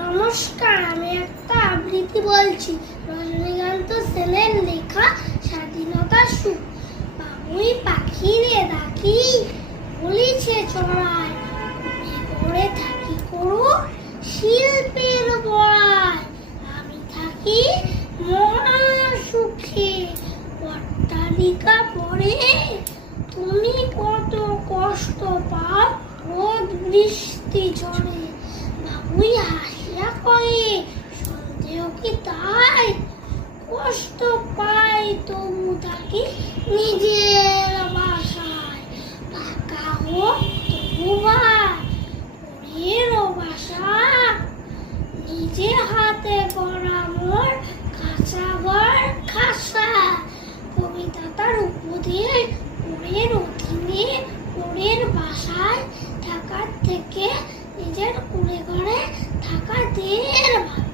নমস্কার, আমি একটা আবৃত্তি বলছি। রজনীকান্ত সেনের লেখা স্বাধীনতার সুখ। বাবুই পাখি রে ডাকি, বলিছে চড়ায়, করে থাকি করো শিল্পের বড়ায়। আমি থাকি মহা সুখে, অট্টালিকা পরে তুমি কত কষ্ট পাও রোদ বৃষ্টি ঝড়ে। বাবুই হাসিয়া কয়ে, সন্দেহ কি তাই? কষ্ট পাই তবু থাকি নিজের বাসায়। পাকা হোক তবু ভাই পরের বাসা, নিজে হাতে করা মোর কাঁচা ঘর খাসা। কবিতা তার উপদেশ, পরের অধীনে পরের বাসায় থাকার থেকে নিজের কুড়ে ঘরে থাকা ঢের ভালো।